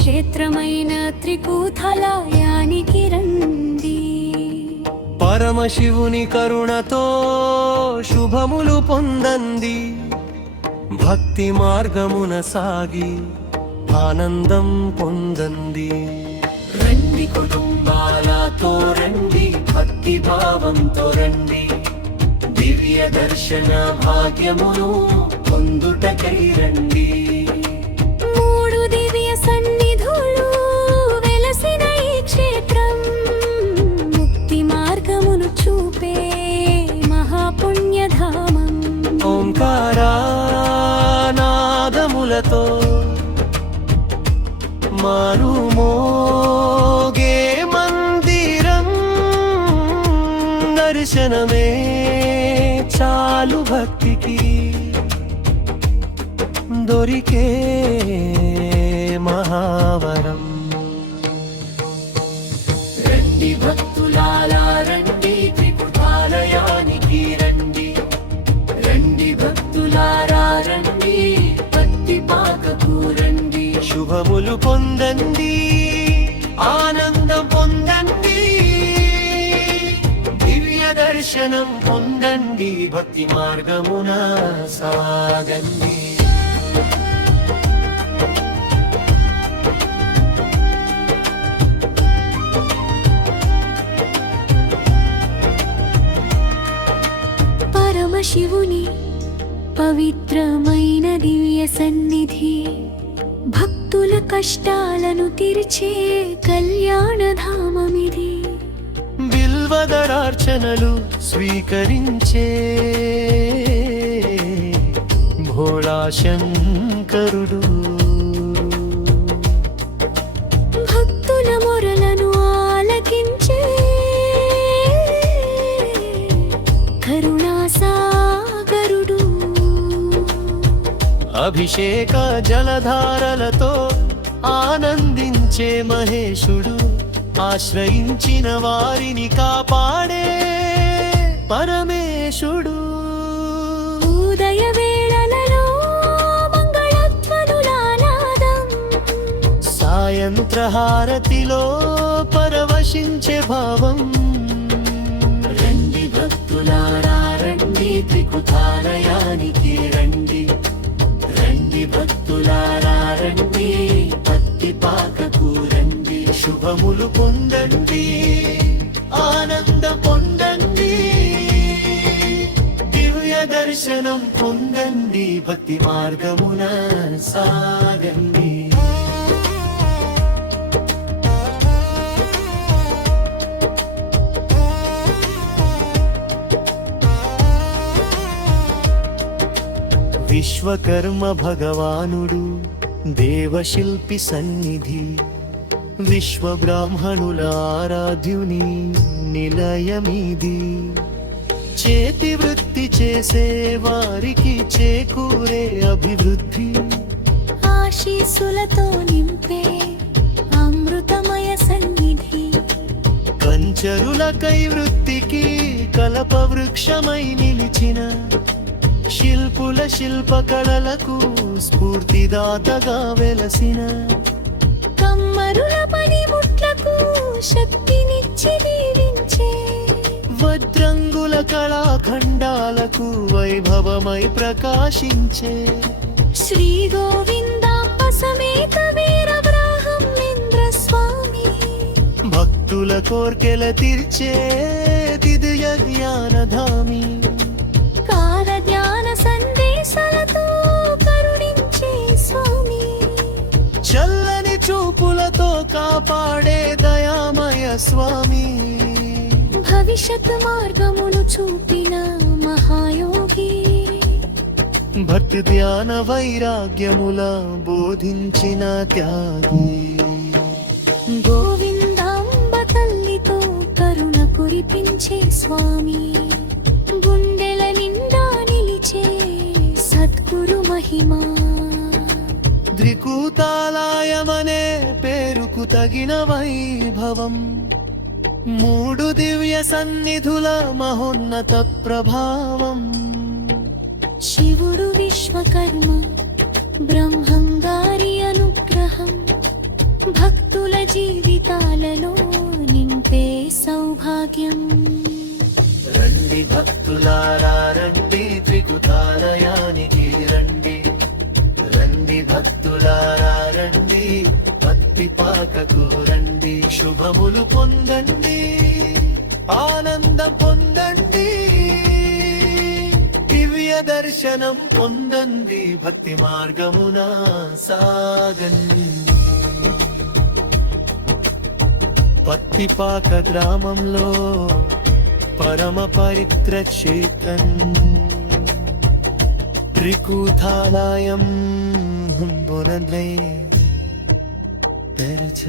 క్షేత్రమైన త్రికూటలాయానికి రండి. పరమశివుని కరుణతో శుభములు పొందండి. భక్తి మార్గమున సాగి ఆనందం పొందండి. రండి కుటుంబాలతో రండి, భక్తి భావంతో రండి. దివ్య దర్శన భాగ్యమును పొందుటకై రండి. మూడు దివ్య సన్నిధులు వెలసిన ఈ క్షేత్రం ముక్తి మార్గమును చూపే మహాపుణ్యధామం. ఓంకారనాదములతో మారుమోగే మందిరం, దర్శనమే చాలు భక్తికి దొరికే మహావరం. రండి భక్తులారా రండి, త్రికూటాలయానికి రండి. రండి భక్తులారా రండి, భక్తి పాకకు రండి. శుభములు పొందండి, ఆనందం పొందండి, దివ్య దర్శనం పొందండి, భక్తి మార్గమున సాగండి. పరమశివుని పవిత్రమైన దివ్య సన్నిధి, భక్తుల కష్టాలను తీర్చే కళ్యాణధామమిది. బిల్వదరార్చనలు స్వీకరించే భోళా శంకరుడు, భక్తుల మొరలను ఆలకించే కరుణాసాగరుడు. అభిషేక జలధారలతో ఆనందించే మహేశుడు, ఆశ్రయించిన వారిని కాపాడే పరమేశుడు. ఉదయ వేళలలో మంగళధ్వనుల నాదం, సాయంత్ర హారతిలో పరవశించే భావం. రండి భక్తులారా రండి, త్రికూటాలయానికి రండి. రండి భక్తులారా రండి, భక్తి పాకకు రండి. శుభములు పొందండి, ఆనంద పొందండి, దివ్య దర్శనం పొందండి, భక్తి మార్గమున సాగండి. విశ్వకర్మ భగవానుడు దేవశిల్పి సన్నిధి, విశ్వ బ్రాహ్మణుల ఆరాధ్యుని నిలయమిది. చేతి వృత్తి చేసే వారికి చేకూరే అభివృద్ధి, ఆశీస్సులతో నింపే అమృతమయ సన్నిధి. కంచరులకై వృత్తికి కలప వృక్షమై నిలిచిన శిల్పుల శిల్పకళలకు స్ఫూర్తిదాతగా వెలసిన, కమ్మరుల పనిముట్లకు శక్తినిచ్చి దీవించే వజ్రంగుల కళాఖండాలకు వైభవమై ప్రకాశించే శ్రీ గోవిందాంబ సమేత వీర బ్రహ్మేంద్ర స్వామి. భక్తుల కోర్కెల తీర్చే దివ్య జ్ఞానధామి, కాల జ్ఞాన సందేశాలతో కరుణించే స్వామి. చల్లని చూపులతో కాపాడే దయామయ స్వామి. భవిష్యత్ మార్గమును చూపిన మహాయోగి, భక్తి ధ్యాన వైరాగ్యముల బోధించిన త్యాగి. గోవిందాంబ తల్లితో కరుణ కురిపించే స్వామి. గుండెల నిండా నిలిచే సద్గురు మహిమా. త్రికూటాలయమనే పేరుకు తగిన వైభవం, మూడు దివ్య సన్నిధుల మహోన్నత ప్రభావం. శివుడు విశ్వకర్మ బ్రహ్మంగారి అనుగ్రహం, భక్తుల జీవితాలలో నింపే సౌభాగ్యం రండి భక్తులారా రండి త్రికుటాలయానికి రండి రండి భక్తులారా రండి పత్తిపాకకు రండి శుభములు పొందండి ఆనందం పొందండి దివ్య దర్శనం పొందండి భక్తి మార్గమున సాగండి పత్తిపాక గ్రామంలో పరమ పవిత్ర చేతన్ త్రికూటాలయం బునద్వై తెరచ